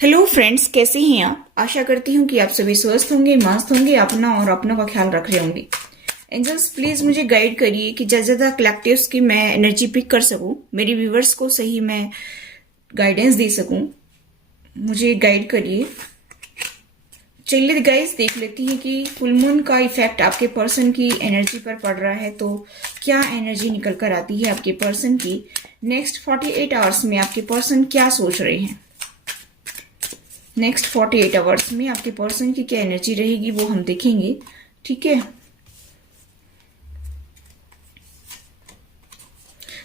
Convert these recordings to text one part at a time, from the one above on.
Hello friends, कैसे हैं आप। आशा करती हूँ कि आप सभी स्वस्थ होंगे, मस्त होंगे, अपना और अपनों का ख्याल रख रहे होंगे। एंजल्स प्लीज मुझे गाइड करिए कि ज़्यादा ज़्यादा कलेक्टिव्स की मैं एनर्जी पिक कर सकूं, मेरे व्यूवर्स को सही मैं गाइडेंस दे सकूं। मुझे गाइड करिए। चलिए गाइस, देख लेती हैं कि फुल मून का इफेक्ट आपके पर्सन की एनर्जी पर पड़ रहा है तो क्या एनर्जी निकल कर आती है आपके पर्सन की। नेक्स्ट 48 आवर्स में आपके पर्सन क्या सोच रहे हैं। नेक्स्ट 48 आवर्स में आपके पर्सन की क्या एनर्जी रहेगी वो हम देखेंगे। ठीक है,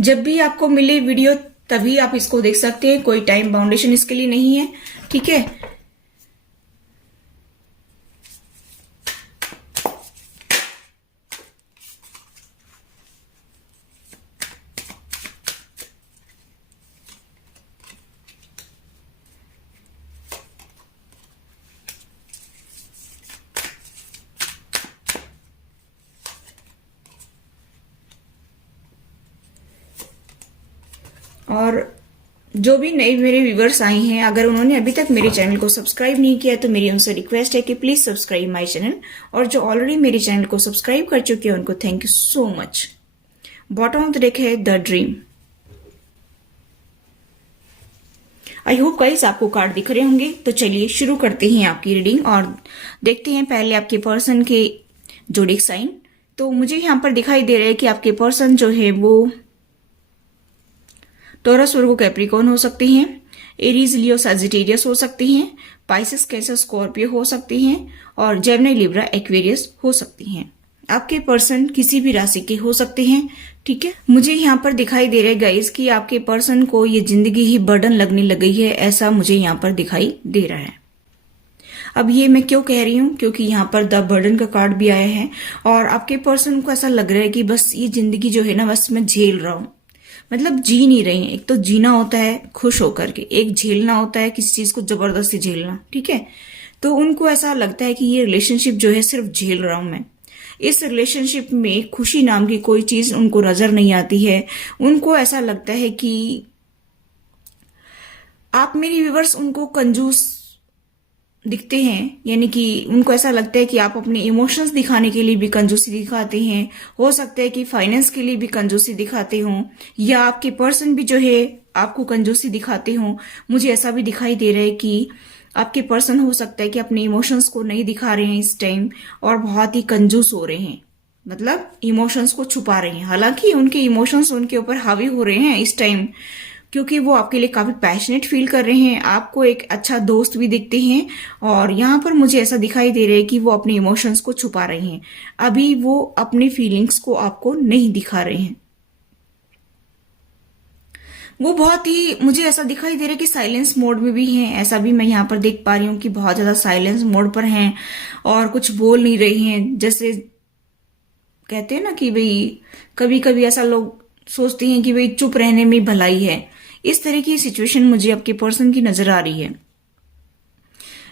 जब भी आपको मिले वीडियो तभी आप इसको देख सकते हैं, कोई टाइम बाउंडेशन इसके लिए नहीं है। ठीक है, और जो भी नए मेरे व्यूवर्स आए हैं, अगर उन्होंने अभी तक मेरे चैनल को सब्सक्राइब नहीं किया तो मेरी उनसे रिक्वेस्ट है कि प्लीज सब्सक्राइब माय चैनल। और जो ऑलरेडी मेरे चैनल को सब्सक्राइब कर चुके हैं उनको thank you so much. Bottom of the deck है the dream. I hope guys आपको कार्ड दिख रहे होंगे। तो चलिए शुरू करते हैं आपकी रीडिंग और देखते हैं पहले आपके पर्सन के जोडिक साइन। तो मुझे यहाँ पर दिखाई दे रहा है कि आपके पर्सन जो है वो टॉरस, वर्गो, कैप्रिकॉर्न हो सकते हैं, एरीज, लियो, सजिटेरियस हो सकती हैं, पाइसेस, कैंसर, स्कॉर्पियो हो सकती हैं और जेमिनी, लिब्रा, एक्वेरियस हो सकती हैं। आपके पर्सन किसी भी राशि के हो सकते हैं। ठीक है, मुझे यहाँ पर दिखाई दे रहा है गाइस कि आपके पर्सन को ये जिंदगी ही बर्डन लगने लग गई है, ऐसा मुझे यहाँ पर दिखाई दे रहा है। अब ये मैं क्यों कह रही हूँ, क्योंकि यहाँ पर द बर्डन का कार्ड भी आया है और आपके पर्सन को ऐसा लग रहा है कि बस ये जिंदगी जो है ना, बस मैं झेल रहा हूँ, मतलब जी नहीं रही है। एक तो जीना होता है खुश होकर के, एक झेलना होता है किसी चीज को जबरदस्ती झेलना। ठीक है, तो उनको ऐसा लगता है कि ये रिलेशनशिप जो है सिर्फ झेल रहा हूं मैं। इस रिलेशनशिप में खुशी नाम की कोई चीज उनको नजर नहीं आती है। उनको ऐसा लगता है कि आप मेरी व्यूवर्स उनको कंजूस दिखते हैं, यानी कि उनको ऐसा लगता है कि आप अपने इमोशंस दिखाने के लिए भी कंजूसी दिखाते हैं। हो सकता है कि फाइनेंस के लिए भी कंजूसी दिखाते हो, या आपके पर्सन भी जो है आपको कंजूसी दिखाते हो। मुझे ऐसा भी दिखाई दे रहा है कि आपके पर्सन हो सकता है कि अपने इमोशंस को नहीं दिखा रहे हैं इस टाइम और बहुत ही कंजूस हो रहे हैं, मतलब इमोशंस को छुपा रहे हैं। हालांकि उनके इमोशंस उनके ऊपर हावी हो रहे हैं इस टाइम, क्योंकि वो आपके लिए काफी पैशनेट फील कर रहे हैं, आपको एक अच्छा दोस्त भी दिखते हैं। और यहाँ पर मुझे ऐसा दिखाई दे रहा है कि वो अपने इमोशंस को छुपा रहे हैं, अभी वो अपनी फीलिंग्स को आपको नहीं दिखा रहे हैं। वो बहुत ही, मुझे ऐसा दिखाई दे रहा है कि साइलेंस मोड में भी हैं, ऐसा भी मैं यहाँ पर देख पा रही हूँ कि बहुत ज्यादा साइलेंस मोड पर हैं और कुछ बोल नहीं रही हैं। जैसे कहते हैं ना कि भाई कभी कभी ऐसा लोग सोचते हैं कि भाई चुप रहने में भलाई है, इस तरह की सिचुएशन मुझे आपके पर्सन की नजर आ रही है।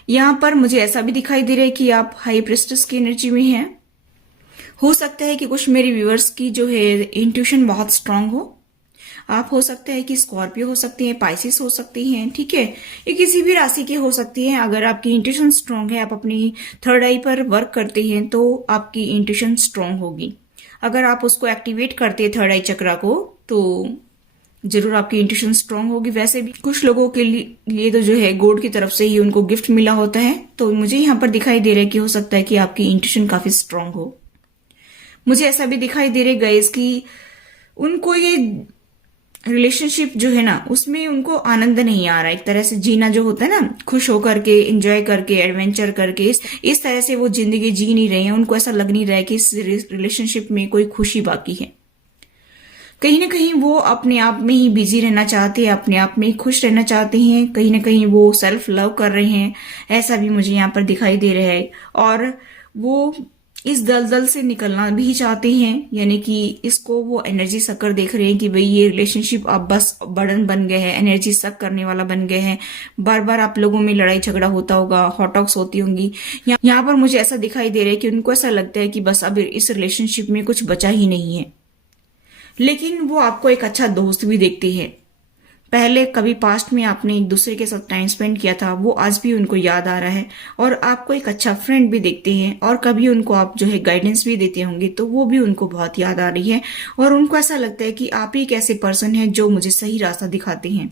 यहां पर मुझे ऐसा भी दिखाई दे रहा है कि आप हाई प्रेस्टिस की एनर्जी में हैं। हो सकता है कि कुछ मेरे व्यूअर्स की जो है इंट्यूशन बहुत स्ट्रांग हो। आप हो सकता है कि स्कॉर्पियो हो सकती हैं, पाइसिस हो सकती हैं। ठीक है, ये किसी भी राशि की हो सकती है। अगर आपकी इंट्यूशन स्ट्रांग है, आप अपनी थर्ड आई पर वर्क करते हैं तो आपकी इंट्यूशन स्ट्रांग होगी। अगर आप उसको एक्टिवेट करते हैं थर्ड आई चक्रा को, तो जरूर आपकी इंट्यूशन स्ट्रांग होगी। वैसे भी कुछ लोगों के लिए तो जो है गॉड की तरफ से ही उनको गिफ्ट मिला होता है, तो मुझे यहाँ पर दिखाई दे रहा है कि हो सकता है कि आपकी इंट्यूशन काफी स्ट्रांग हो। मुझे ऐसा भी दिखाई दे रहा है गाइस कि उनको ये रिलेशनशिप जो है ना, उसमें उनको आनंद नहीं आ रहा है। एक तरह से जीना जो होता है ना, खुश होकर के, एंजॉय करके, एडवेंचर करके, इस तरह से वो जिंदगी जी नहीं रहे हैं। उनको ऐसा लग नहीं रहा है कि इस रिलेशनशिप में कोई खुशी बाकी है। कहीं ना कहीं वो अपने आप में ही बिजी रहना चाहते हैं, अपने आप में ही खुश रहना चाहते हैं। कहीं ना कहीं वो सेल्फ लव कर रहे हैं, ऐसा भी मुझे यहाँ पर दिखाई दे रहा है। और वो इस दलदल से निकलना भी चाहते हैं, यानी कि इसको वो एनर्जी सकर देख रहे हैं कि भाई ये रिलेशनशिप अब बस बर्डन बन गए हैं, एनर्जी सक करने वाला बन गए हैं। बार बार आप लोगों में लड़ाई झगड़ा होता होगा, हॉट टॉक्स होती होंगी। यहाँ पर मुझे ऐसा दिखाई दे रहा है कि उनको ऐसा लगता है कि बस अब इस रिलेशनशिप में कुछ बचा ही नहीं है। लेकिन वो आपको एक अच्छा दोस्त भी देखते हैं, पहले कभी पास्ट में आपने एक दूसरे के साथ टाइम स्पेंड किया था, वो आज भी उनको याद आ रहा है। और आपको एक अच्छा फ्रेंड भी देखते हैं, और कभी उनको आप जो है गाइडेंस भी देते होंगे, तो वो भी उनको बहुत याद आ रही है। और उनको ऐसा लगता है कि आप ही एक ऐसे पर्सन हैं जो मुझे सही रास्ता दिखाते हैं।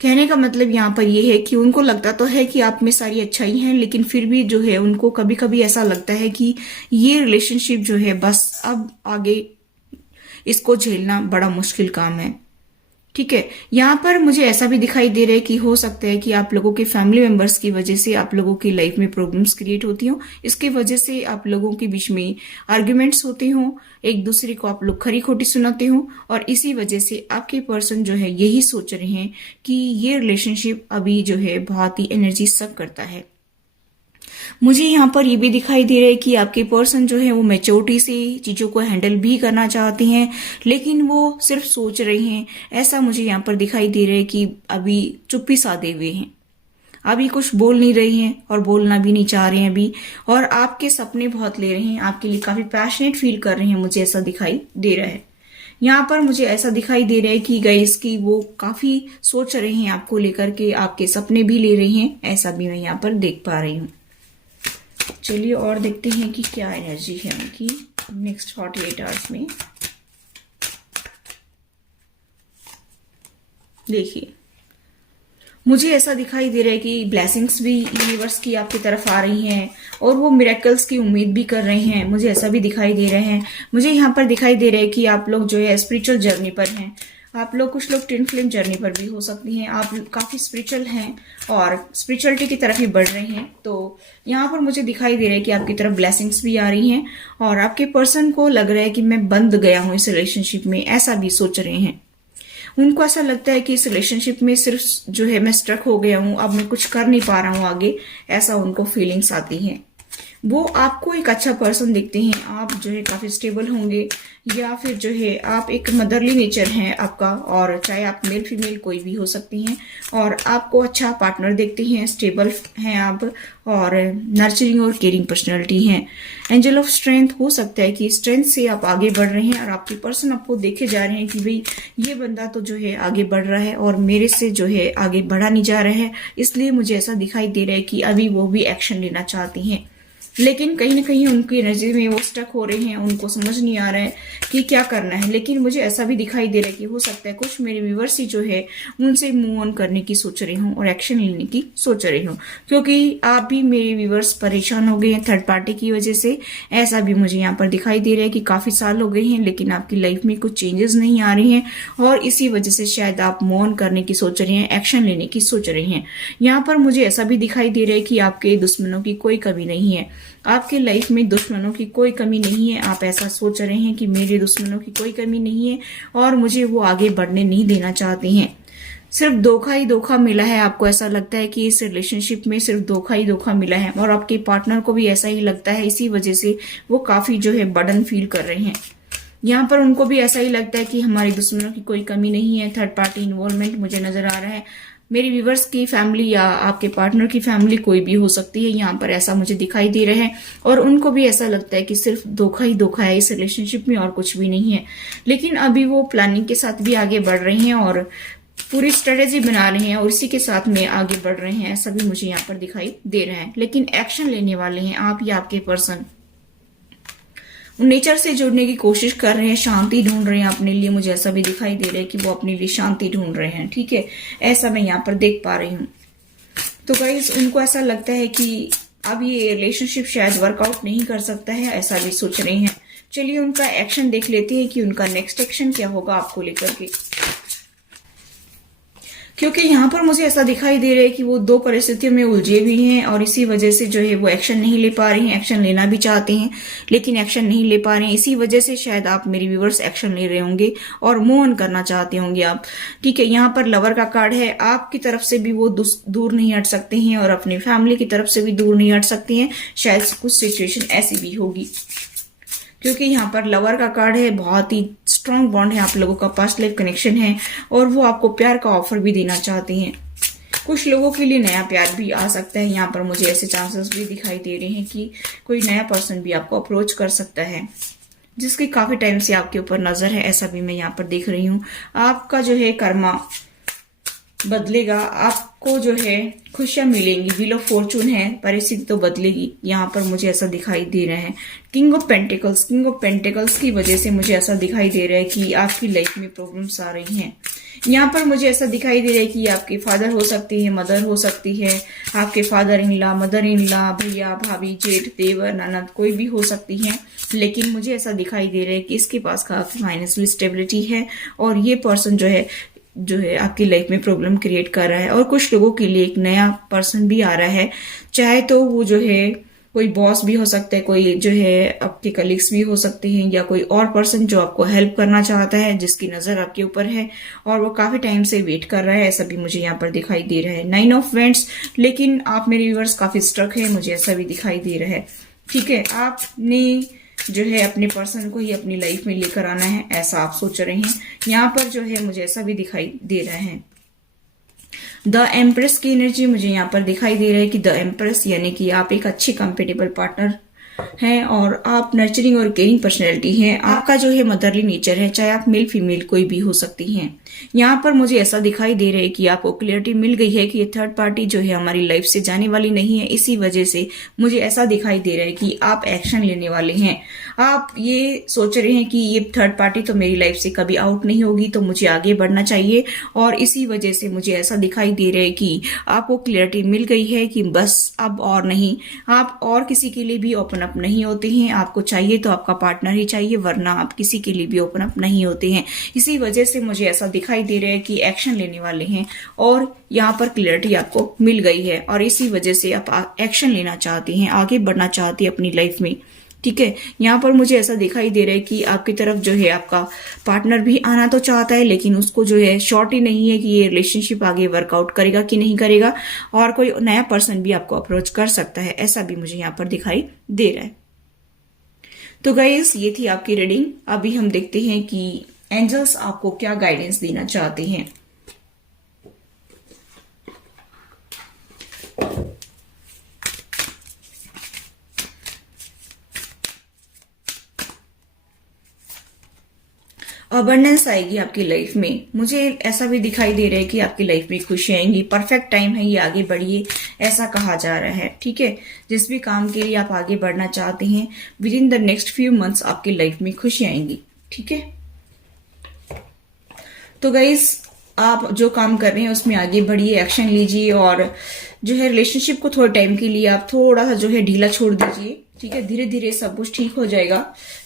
कहने का मतलब यहाँ पर ये है कि उनको लगता तो है कि आप में सारी अच्छाई है, लेकिन फिर भी जो है उनको कभी कभी ऐसा लगता है कि ये रिलेशनशिप जो है बस अब आगे इसको झेलना बड़ा मुश्किल काम है। ठीक है, यहाँ पर मुझे ऐसा भी दिखाई दे रहा है कि हो सकता है कि आप लोगों के फैमिली मेंबर्स की वजह से आप लोगों की लाइफ में प्रॉब्लम्स क्रिएट होती हो। इसकी वजह से आप लोगों के बीच में आर्ग्यूमेंट्स होते हो, एक दूसरे को आप लोग खरी खोटी सुनाते हो, और इसी वजह से आपके पर्सन जो है यही सोच रहे हैं कि ये रिलेशनशिप अभी जो है बहुत ही एनर्जी सक करता है। मुझे यहाँ पर ये भी दिखाई दे रहा है कि आपके पर्सन जो है वो मैच्योरिटी से चीजों को हैंडल भी करना चाहते हैं, लेकिन वो सिर्फ सोच रहे हैं। ऐसा मुझे यहाँ पर दिखाई दे रहा है कि अभी चुप्पी साधे हुए हैं, अभी कुछ बोल नहीं रहे हैं और बोलना भी नहीं चाह रहे हैं अभी। और आपके सपने बहुत ले रहे हैं, आपके लिए काफी पैशनेट फील कर रहे हैं, मुझे ऐसा दिखाई दे रहा है। यहाँ पर मुझे ऐसा दिखाई दे रहा है कि गाइस की वो काफी सोच रहे हैं आपको लेकर के, आपके सपने भी ले रहे हैं, ऐसा भी मैं यहाँ पर देख पा रही हूँ। चलिए और देखते हैं कि क्या एनर्जी है उनकी नेक्स्ट 48 आवर्स में। देखिए, मुझे ऐसा दिखाई दे रहा है कि ब्लेसिंग्स भी यूनिवर्स की आपकी तरफ आ रही हैं, और वो मिरेकल्स की उम्मीद भी कर रहे हैं, मुझे ऐसा भी दिखाई दे रहे हैं। मुझे यहाँ पर दिखाई दे रहा है कि आप लोग जो है स्पिरिचुअल जर्नी पर हैं। आप लोग, कुछ लोग ट्विन फ्लेम जर्नी पर भी हो सकती हैं। आप काफी स्पिरिचुअल हैं और स्पिरिचुअलिटी की तरफ ही बढ़ रहे हैं। तो यहाँ पर मुझे दिखाई दे रहा है कि आपकी तरफ ब्लेसिंग्स भी आ रही हैं, और आपके पर्सन को लग रहा है कि मैं बंद गया हूं इस रिलेशनशिप में, ऐसा भी सोच रहे हैं। उनको ऐसा लगता है कि इस रिलेशनशिप में सिर्फ जो है मैं स्ट्रक हो गया हूं, अब मैं कुछ कर नहीं पा रहा हूं आगे, ऐसा उनको फीलिंग्स आती हैं। वो आपको एक अच्छा पर्सन दिखते हैं, आप जो है काफी स्टेबल होंगे, या फिर जो है आप एक मदरली नेचर है आपका, और चाहे आप मेल फीमेल कोई भी हो सकती हैं, और आपको अच्छा पार्टनर देखते हैं, स्टेबल हैं आप, और नर्चरिंग और केयरिंग पर्सनैलिटी हैं। एंजल ऑफ स्ट्रेंथ, हो सकता है कि स्ट्रेंथ से आप आगे बढ़ रहे हैं और आपके पर्सन आपको देखे जा रहे हैं कि भाई ये बंदा तो जो है आगे बढ़ रहा है और मेरे से जो है आगे बढ़ा नहीं जा रहा है, इसलिए मुझे ऐसा दिखाई दे रहा है कि अभी वो भी एक्शन लेना चाहती हैं। लेकिन कहीं ना कहीं उनकी एनर्जी में वो स्टक हो रहे हैं, उनको समझ नहीं आ रहा है कि क्या करना है। लेकिन मुझे ऐसा भी दिखाई दे रहा है कि हो सकता है कुछ मेरे व्यूवर्स ही जो है उनसे मूव ऑन करने की सोच रही हूँ और एक्शन लेने की सोच रही हूँ, क्योंकि आप भी मेरे व्यूवर्स परेशान हो गए हैं थर्ड पार्टी की वजह से। ऐसा भी मुझे यहाँ पर दिखाई दे रहा है कि काफी साल हो गए हैं, लेकिन आपकी लाइफ में कुछ चेंजेस नहीं आ रहे हैं, और इसी वजह से शायद आप मूव ऑन करने की सोच रहे हैं, एक्शन लेने की सोच रहे हैं। यहाँ पर मुझे ऐसा भी दिखाई दे रहा है कि आपके दुश्मनों की कोई कमी नहीं है, आपके लाइफ में दुश्मनों की कोई कमी नहीं है। आप ऐसा सोच रहे हैं कि मेरे दुश्मनों की कोई कमी नहीं है और मुझे वो आगे बढ़ने नहीं देना चाहते हैं। सिर्फ धोखा ही धोखा मिला है, आपको ऐसा लगता है कि इस रिलेशनशिप में सिर्फ धोखा ही धोखा मिला है, और आपके पार्टनर को भी ऐसा ही लगता है। इसी वजह से वो काफी जो है बर्डन फील कर रहे हैं। यहाँ पर उनको भी ऐसा ही लगता है कि हमारे दुश्मनों की कोई कमी नहीं है। थर्ड पार्टी इन्वॉल्वमेंट मुझे नजर आ रहा है, मेरी व्यूवर्स की फैमिली या आपके पार्टनर की फैमिली कोई भी हो सकती है, यहाँ पर ऐसा मुझे दिखाई दे रहा है। और उनको भी ऐसा लगता है कि सिर्फ धोखा ही धोखा है इस रिलेशनशिप में और कुछ भी नहीं है। लेकिन अभी वो प्लानिंग के साथ भी आगे बढ़ रहे हैं और पूरी स्ट्रेटेजी बना रहे हैं और इसी के साथ में आगे बढ़ रहे हैं, ऐसा भी मुझे यहाँ पर दिखाई दे रहा है। लेकिन एक्शन लेने वाले हैं आप या आपके पर्सन, नेचर से जुड़ने की कोशिश कर रहे हैं, शांति ढूंढ रहे हैं अपने लिए। मुझे ऐसा भी दिखाई दे रहा है कि वो अपने लिए शांति ढूंढ रहे हैं। ठीक है, ऐसा मैं यहाँ पर देख पा रही हूँ। तो गाइस, उनको ऐसा लगता है कि अब ये रिलेशनशिप शायद वर्कआउट नहीं कर सकता है, ऐसा भी सोच रहे हैं। चलिए उनका एक्शन देख लेते हैं कि उनका नेक्स्ट एक्शन क्या होगा आपको लेकर के, क्योंकि यहाँ पर मुझे ऐसा दिखाई दे रहा है कि वो दो परिस्थितियों में उलझे हुए हैं और इसी वजह से जो है वो एक्शन नहीं ले पा रहे हैं। एक्शन लेना भी चाहते हैं लेकिन एक्शन नहीं ले पा रहे हैं, इसी वजह से शायद आप मेरे व्यूवर्स एक्शन ले रहे होंगे और मूव ऑन करना चाहते होंगे आप। ठीक है, यहाँ पर लवर का कार्ड है, आपकी तरफ से भी वो दूर नहीं हट सकते हैं और अपनी फैमिली की तरफ से भी दूर नहीं हट सकते हैं। शायद कुछ सिचुएशन ऐसी भी होगी, क्योंकि यहाँ पर लवर का कार्ड है, बहुत ही स्ट्रांग बॉन्ड है, आप लोगों का पास्ट लाइफ कनेक्शन है और वो आपको प्यार का ऑफर भी देना चाहते हैं। कुछ लोगों के लिए नया प्यार भी आ सकता है। यहाँ पर मुझे ऐसे चांसेस भी दिखाई दे रहे हैं कि कोई नया पर्सन भी आपको अप्रोच कर सकता है जिसकी काफी टाइम से आपके ऊपर नजर है, ऐसा भी मैं यहाँ पर देख रही हूँ। आपका जो है कर्मा बदलेगा, आपको जो है खुशियां मिलेंगी। व्हील ऑफ फॉर्चून है, परिस्थिति तो बदलेगी, यहाँ पर मुझे ऐसा दिखाई दे रहा है। किंग ऑफ पेंटिकल्स की वजह से मुझे ऐसा दिखाई दे रहा है कि आपकी लाइफ में प्रॉब्लम्स आ रही हैं। यहाँ पर मुझे ऐसा दिखाई दे रहा है कि आपके फादर हो सकती है, मदर हो सकती है, आपके father in law, mother in law, भैया भाभी जेठ देवर ननद कोई भी हो सकती है। लेकिन मुझे ऐसा दिखाई दे रहा है कि इसके पास काफी फाइनेंशियल स्टेबिलिटी है और ये पर्सन जो है आपकी लाइफ में प्रॉब्लम क्रिएट कर रहा है। और कुछ लोगों के लिए एक नया पर्सन भी आ रहा है, चाहे तो वो जो है कोई बॉस भी हो सकता है, कोई जो है आपके कलीग्स भी हो सकते हैं, या कोई और पर्सन जो आपको हेल्प करना चाहता है, जिसकी नजर आपके ऊपर है और वो काफी टाइम से वेट कर रहा है, ऐसा भी मुझे यहाँ पर दिखाई दे रहा है। 9 ऑफ वेंट्स, लेकिन आप मेरे व्यूअर्स काफी स्ट्रक है, मुझे ऐसा भी दिखाई दे रहा है। ठीक है, आपने जो है अपने पर्सन को ही अपनी लाइफ में लेकर आना है, ऐसा आप सोच रहे हैं। यहाँ पर जो है मुझे ऐसा भी दिखाई दे रहा है। द एम्प्रेस की एनर्जी मुझे यहाँ पर दिखाई दे रहा है कि द एम्प्रेस यानी कि आप एक अच्छे कंपेटेबल पार्टनर हैं और आप नर्चरिंग और केयरिंग पर्सनैलिटी हैं। आपका जो है मदरली नेचर है, चाहे आप मेल फीमेल कोई भी हो सकती हैं। यहाँ पर मुझे ऐसा दिखाई दे रहा है कि आपको क्लियरिटी मिल गई है कि ये थर्ड पार्टी जो है हमारी लाइफ से जाने वाली नहीं है। इसी वजह से मुझे ऐसा दिखाई दे रहा है कि आप एक्शन लेने वाले हैं। आप ये सोच रहे हैं कि ये थर्ड पार्टी तो मेरी लाइफ से कभी आउट नहीं होगी, तो मुझे आगे बढ़ना चाहिए। और इसी वजह से मुझे ऐसा दिखाई दे रहा है कि आपको क्लियरिटी मिल गई है कि बस अब और नहीं, आप और किसी के लिए भी ओपन अप नहीं होते हैं। आपको चाहिए तो आपका पार्टनर ही चाहिए, वरना आप किसी के लिए भी ओपन अप नहीं होते हैं। इसी वजह से मुझे ऐसा दिखाई दे रहा है कि एक्शन लेने वाले हैं और यहाँ पर क्लियरिटी आपको मिल गई है और इसी वजह से आप एक्शन लेना चाहती हैं, आगे बढ़ना चाहती हैं अपनी लाइफ में। ठीक है, यहाँ पर मुझे ऐसा दिखाई दे रहा है कि आपकी तरफ जो है आपका पार्टनर भी आना तो चाहता है, लेकिन उसको जो है श्योरिटी नहीं है कि ये रिलेशनशिप आगे वर्कआउट करेगा कि नहीं करेगा, और कोई नया पर्सन भी आपको अप्रोच कर सकता है, ऐसा भी मुझे यहाँ पर दिखाई दे रहा है। तो गाइस, ये थी आपकी रीडिंग। अभी हम देखते हैं कि एंजल्स आपको क्या गाइडेंस देना चाहते हैं। अबंडेंस आएगी आपकी लाइफ में। मुझे ऐसा भी दिखाई दे रहा है कि आपकी लाइफ में खुशी आएंगी। परफेक्ट टाइम है ये, आगे बढ़िए, ऐसा कहा जा रहा है। ठीक है, जिस भी काम के लिए आप आगे बढ़ना चाहते हैं, with in the next few months आपकी लाइफ में खुशी आएंगी। ठीक है, तो गाइस, आप जो काम कर रहे हैं उसमें आगे बढ़िए, एक्शन लीजिए और जो है रिलेशनशिप को थोड़े टाइम के लिए आप थोड़ा सा जो है ढीला छोड़ दीजिए। ठीक है, धीरे धीरे सब कुछ ठीक हो जाएगा,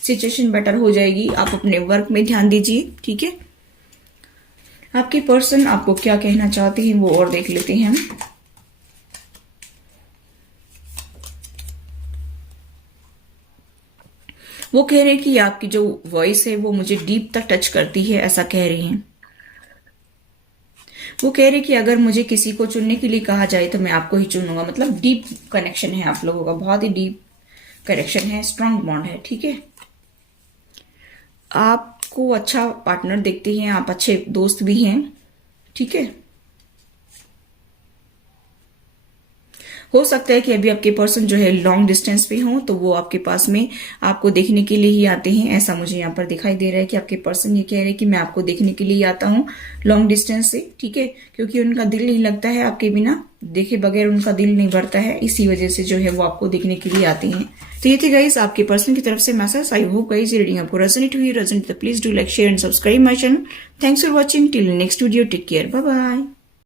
सिचुएशन बेटर हो जाएगी। आप अपने वर्क में ध्यान दीजिए। ठीक है, आपके पर्सन आपको क्या कहना चाहते हैं वो और देख लेते हैं हम। वो कह रहे हैं कि आपकी जो वॉइस है वो मुझे डीप तक टच करती है, ऐसा कह रहे हैं। वो कह रहे कि अगर मुझे किसी को चुनने के लिए कहा जाए तो मैं आपको ही चुनूंगा। मतलब डीप कनेक्शन है आप लोगों का, बहुत ही डीप कनेक्शन है, स्ट्रांग बॉन्ड है। ठीक है, आपको अच्छा पार्टनर देखते हैं, आप अच्छे दोस्त भी हैं। ठीक है, हो सकता है कि अभी आपके पर्सन जो है लॉन्ग डिस्टेंस पे हो, तो वो आपके पास में आपको देखने के लिए ही आते हैं, ऐसा मुझे यहाँ पर दिखाई दे रहा है कि आपके पर्सन ये कह रहे हैं कि मैं आपको देखने के लिए ही आता हूँ लॉन्ग डिस्टेंस से। ठीक है, क्योंकि उनका दिल नहीं लगता है आपके बिना, देखे बगैर उनका दिल नहीं भरता है, इसी वजह से जो है वो आपको देखने के लिए आते हैं। तो ये थे गाइस आपके पर्सन की तरफ से मैसेज। आई होप गाइस ये रीडिंग आपको रेजोनेट हुई। रेजोनेट तो please do like, share and subscribe my channel. Thanks for watching. Till next video, take care, bye bye.